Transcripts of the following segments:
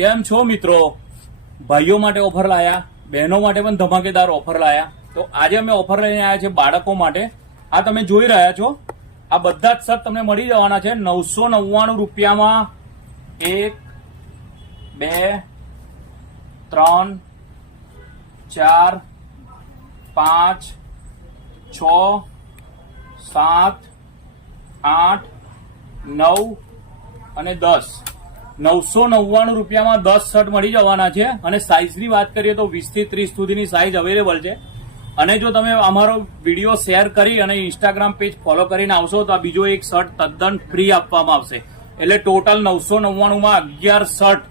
કેમ છો મિત્રો? ભાઈઓ માટે ઓફર લાયા, બહેનો માટે પણ ધમાકેદાર ઓફર લાયા. તો આજે અમે ઓફર લઈને આવ્યા છે બાળકો માટે. આ તમે જોઈ રહ્યા છો. આ બધા જ શર્ટ તમને મળી જવાના છે. નવસો નવ્વાણું રૂપિયામાં એક, બે, ત્રણ, ચાર, પાંચ, છ, સાત, આઠ, નવ અને દસ. નવસો નવ્વાણું રૂપિયામાં દસ શર્ટ મળી જવાના છે. અને સાઇઝની વાત કરીએ તો વીસથી ત્રીસ સુધીની સાઇઝ અવેલેબલ છે. અને જો તમે અમારો વીડિયો શેર કરી અને ઇન્સ્ટાગ્રામ પેજ ફોલો કરીને આવશો તો આ બીજો એક શર્ટ તદ્દન ફ્રી આપવામાં આવશે. એટલે ટોટલ નવસો નવ્વાણુંમાં અગિયાર શર્ટ.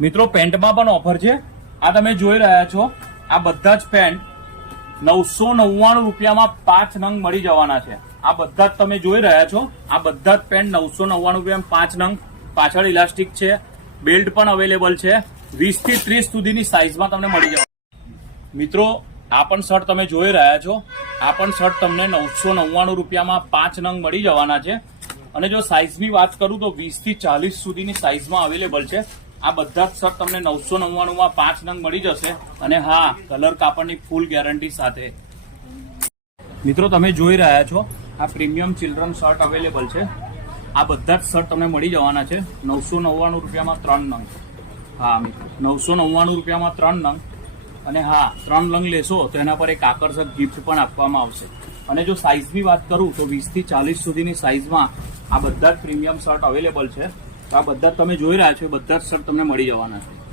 મિત્રો, પેન્ટમાં પણ ઓફર છે. આ તમે જોઈ રહ્યા છો. આ બધા જ પેન્ટ નવસો નવ્વાણું રૂપિયામાં પાંચ નંગ મળી જવાના છે. આ બધા જ તમે જોઈ રહ્યા છો. આ બધા જ પેન્ટ નવસો નવ્વાણું રૂપિયામાં પાંચ નંગ પાછળ ઇલાસ્ટિક છે, બેલ્ટ પણ અવેલેબલ છે. વીસથી ત્રીસ સુધીની સાઇઝમાં તમને મળી જવા મિત્રો, આ પણ શર્ટ તમે જોઈ રહ્યા છો. આ પણ શર્ટ તમને નવસો નવ્વાણું રૂપિયામાં પાંચ નંગ મળી જવાના છે. અને જો સાઇઝની વાત કરું તો વીસથી ચાલીસ સુધીની સાઇઝમાં અવેલેબલ છે. આ બધા જ શર્ટ તમને નવસો નવ્વાણુંમાં પાંચ નંગ મળી જશે. અને હા, કલર કાપડની ફૂલ ગેરંટી સાથે. મિત્રો, તમે જોઈ રહ્યા છો, આ પ્રીમિયમ ચિલ્ડ્રન શર્ટ અવેલેબલ છે. આ બધા જ શર્ટ તમને મળી જવાના છે. નવસો નવ્વાણું રૂપિયામાં ત્રણ નંગ. હા નવસો નવ્વાણું રૂપિયામાં ત્રણ નંગ. અને હા, ત્રણ નંગ લેશો તો એના પર એક આકર્ષક ગિફ્ટ પણ આપવામાં આવશે. અને જો સાઇઝની વાત કરું તો વીસથી ચાલીસ સુધીની સાઇઝમાં આ બધા જ પ્રીમિયમ શર્ટ અવેલેબલ છે. તો આ બધા તમે જોઈ રહ્યા છો બધા જ શર્ટ તમને મળી જવાના છે.